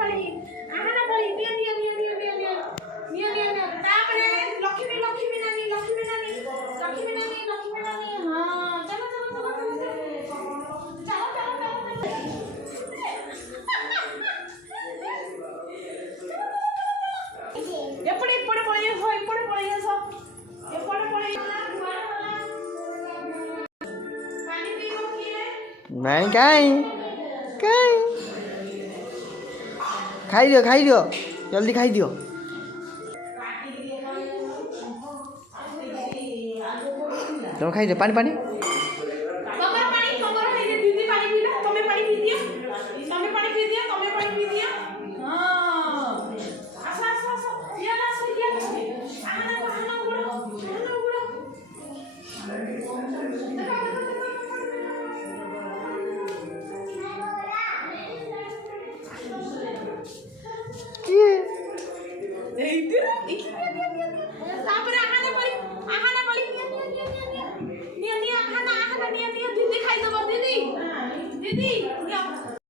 पाली आहाना पाली निया निया निया निया निया निया निया निया निया तापरे लक्ष्मी लक्ष्मी नानी लक्ष्मी नानी लक्ष्मी नानी लक्ष्मी नानी हां चलो चलो चलो चलो चलो चलो ఎప్పుడు ఇప్పుడు పోయేసో ఇప్పుడు పోయేసో ఎప్పుడు పోయేసో पानी पीबो किए नहीं कहीं खाई दियो जल्दी खाई दियो तुम खाई दियो पानी पानी कमर पानी दे दीदी पानी पी लो तुम्हें पानी पी दिया तुम्हें पानी पी दिया हां आसा आसा आसा या ना सो या आना गुड़ो दीदी